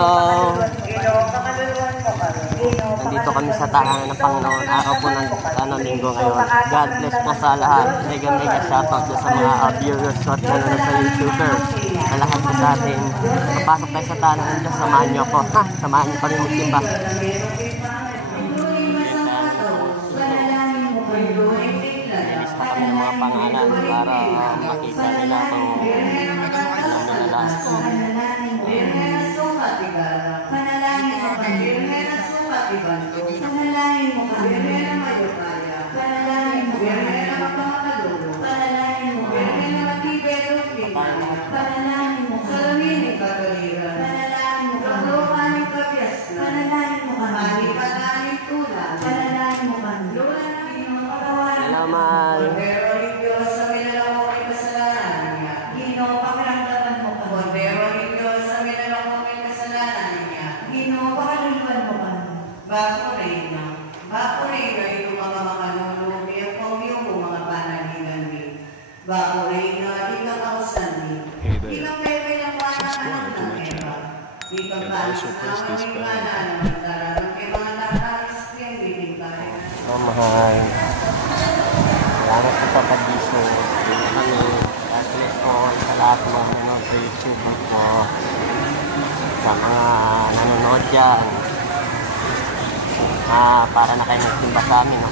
Hello. Nandito kami sa tahanan ng Panginoon. Araw po ng linggo ngayon. God bless po sa lahat. Mega shoutout sa mga viewers ko at nanonood sa YouTuber. Sa lahat po sa atin. Papasok tayo sa tahanan ng Diyos. Samahan niyo ako. Samahan niyo kami magsimba. Nilista kami ng mga pangalan para makita nila kung alam nila lahat. Subscribe to my channel and also press this bell icon. Mahal. Salamat po sa pag-iso. Hindi kami at-least po sa lahat ng mga nanonood sa YouTube po. Sa mga nanonood dyan. Para na kayo magsimba sa amin.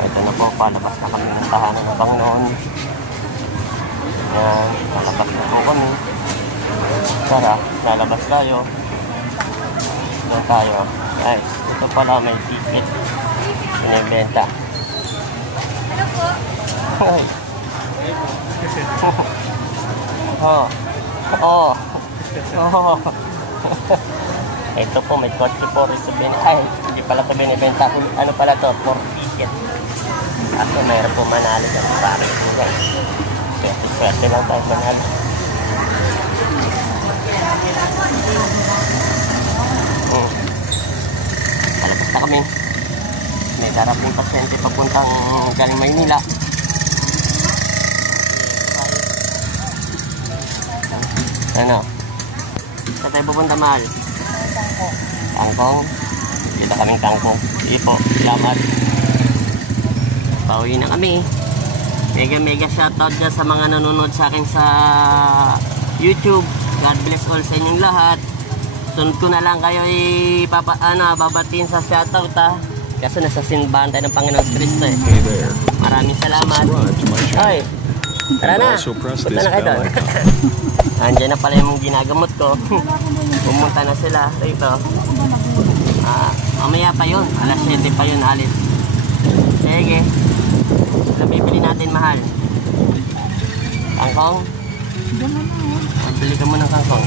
Ito na po. Palabas na kami ng tahanan ng Panginoon. Yan. Lalabas na po kami. Tara. Lalabas tayo. Doon tayo. Guys. Ito pala may ticket. Pinibenta. Ano po? Ay. Oh. Ito po may kotse po rin sa binibenta. Ay, hindi pala ito binibenta. Ano pala to? For ticket. Ako mayroon po manalo sa para ito guys. Swerte lang tayo manalo. Palabas na kami. May darating pasyente papuntang galing Maynila. Ano? Saan tayo pupunta, mahal? Kangkong. Dito kaming kangkong. Sige po, salamat. Pauwi na kami. Mega shoutout dyan sa mga nanonood sa akin sa YouTube. God bless all sa inyong lahat. Sunod ko na lang kayo babatiin sa shoutout kasi nasa simbahan tayo ng Panginoon Kristo eh. Hey there. Maraming salamat. Subscribe to my channel. Ay, tara na. Also press Punta this na kayo bell doon. icon. Andiyan na pala yung ginagamot ko. Pumunta na sila rito. Mamaya pa yun. Alas 7 pa yun alis. Sige. Ano bibili natin, mahal? Kangkong? Magbili ka mo ng kangkong.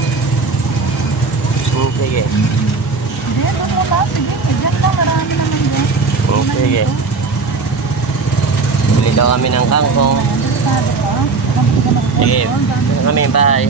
Sige. Sige. Bili daw kami ng kangkong. Sige. Kami, bye.